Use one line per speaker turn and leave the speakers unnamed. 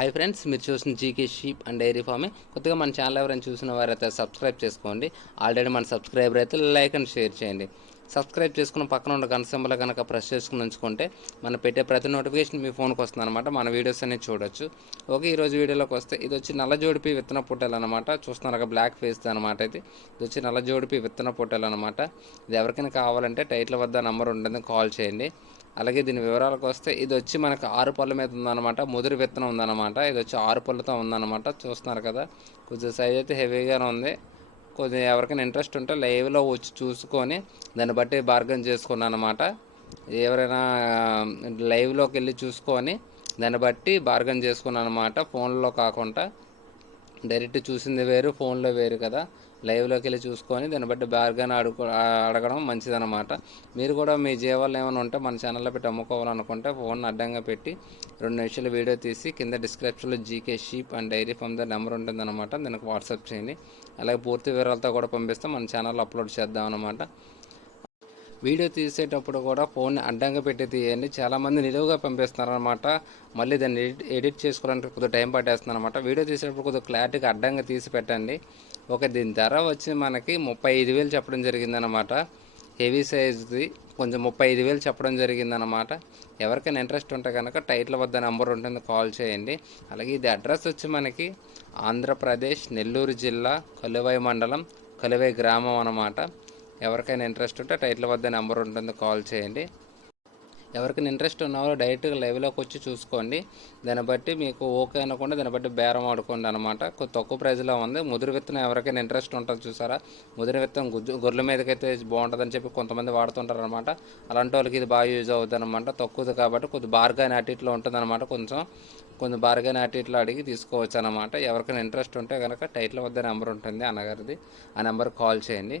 Hi friends మీరు చూసిన GK sheep and dairy ఫామే కొత్తగా మన ఛానల్ ఎవరైనా చూసిన వారైతే సబ్స్క్రైబ్ చేసుకోండి. ఆల్రెడీ మన సబ్స్క్రైబర్ అయితే లైక్ అండ్ షేర్ చేయండి. సబ్స్క్రైబ్ చేసుకున్న పక్కన ఉన్న గంట సింబల్ కనుక ప్రెస్ చేసుకుని ఉంచుకుంటే మనం పెట్టే ప్రతి నోటిఫికేషన్ మీ ఫోన్కి వస్తుంది అనమాట మన వీడియోస్ అనేది చూడొచ్చు. ఓకే ఈరోజు వీడియోలోకి వస్తే ఇది వచ్చి నల్ల జోడిపి విత్తన పొట్టెలు అనమాట చూస్తున్నారు బ్లాక్ ఫేస్ అనమాట ఇది. ఇది వచ్చి నల్ల జోడిపి విత్తన పొట్టెలు అనమాట ఇది ఎవరికైనా కావాలంటే టైటిల్ వద్ద నంబర్ ఉంటుంది కాల్ చేయండి. అలాగే దీని వివరాలకు వస్తే ఇది వచ్చి మనకు ఆరు పళ్ళ మీద ఉందన్నమాట. ముదురు విత్తనం ఉందన్నమాట. ఇది వచ్చి ఆరు పళ్ళతో ఉందన్నమాట. చూస్తున్నారు కదా. కొంచెం సైజ్ అయితే హెవీగానే ఉంది. కొద్దిగా ఎవరికైనా ఇంట్రెస్ట్ ఉంటే లైవ్లో వచ్చి చూసుకొని దాన్ని బట్టి బార్గెన్ చేసుకున్నాను అనమాట ఎవరైనా లైవ్లోకి వెళ్ళి చూసుకొని దాన్ని బట్టి బార్గెన్ చేసుకున్నాను అనమాట ఫోన్లో కాకుండా డైరెక్ట్ చూసింది వేరు ఫోన్లో వేరు కదా. లైవ్లోకి వెళ్ళి చూసుకొని దాన్ని బట్టి బార్గాన్ అడుగు అడగడం మంచిదన్నమాట. మీరు కూడా మీ జీవాలు ఏమైనా ఉంటే మన ఛానల్లో పెట్టి అమ్ముకోవాలనుకుంటే ఫోన్ అడ్డంగా పెట్టి రెండు నిమిషాలు వీడియో తీసి కింద డిస్క్రిప్షన్లో GK sheep and dairy farm the number ఉంటుందన్నమాట. దానికి వాట్సాప్ చేయండి. అలాగే పూర్తి వివరాలతో కూడా పంపిస్తే. మన ఛానల్లో అప్లోడ్ చేద్దాం అనమాట వీడియో తీసేటప్పుడు కూడా ఫోన్ని అడ్డంగా పెట్టి తీయండి. చాలామంది నిలువుగా పంపిస్తున్నారు అనమాట మళ్ళీ దాన్ని ఎడిట్ ఎడిట్ చేసుకోవడానికి కొద్దిగా టైం పట్టేస్తుంది అనమాట వీడియో తీసేటప్పుడు కొద్దిగా క్లారిటీగా అడ్డంగా తీసి పెట్టండి. ఒక దీని ధర వచ్చి మనకి ముప్పై ఐదు వేలు చెప్పడం జరిగిందనమాట హెవీ సైజ్ది కొంచెం ముప్పై ఐదు వేలు చెప్పడం జరిగిందనమాట ఎవరికైనా ఇంట్రెస్ట్ ఉంటే కనుక టైటిల్ వద్ద నెంబర్ ఉంటుంది కాల్ చేయండి. అలాగే ఇది అడ్రస్ వచ్చి మనకి ఆంధ్రప్రదేశ్ నెల్లూరు జిల్లా కలువై మండలం కలువై గ్రామం అన్నమాట. ఎవరికైనా ఇంట్రెస్ట్ ఉంటే టైటిల్ వద్ద నెంబర్ ఉంటుంది కాల్ చేయండి. ఎవరికైనా ఇంట్రెస్ట్ ఉన్నవారు డైరెక్ట్గా లైవ్లోకి వచ్చి చూసుకోండి. దాన్ని బట్టి మీకు ఓకే అనకుండా దాన్ని బట్టి బేరం ఆడుకోండి అనమాట కొద్ది తక్కువ ప్రైజ్లో ఉంది. ముదురు విత్తనం ఎవరికైనా ఇంట్రెస్ట్ ఉంటుంది చూసారా? ముదురు విత్తనం గుజ్జు గొర్రెల మీదకైతే బాగుంటుందని చెప్పి కొంతమంది వాడుతుంటారు అనమాట అలాంటి వాళ్ళకి ఇది బాగా యూజ్ అవుతుంది అనమాట తక్కువది కాబట్టి కొద్ది బార్గాని అటు ఇట్లా ఉంటుంది అనమాట కొంచెం. కొంచెం బార్గాని అటు ఇట్లా అడిగి తీసుకోవచ్చు అనమాట ఎవరికైనా ఇంట్రెస్ట్ ఉంటే కనుక టైటిల్ వద్ద నెంబర్ ఉంటుంది అన్నగారిది. ఆ నెంబర్కి కాల్ చేయండి.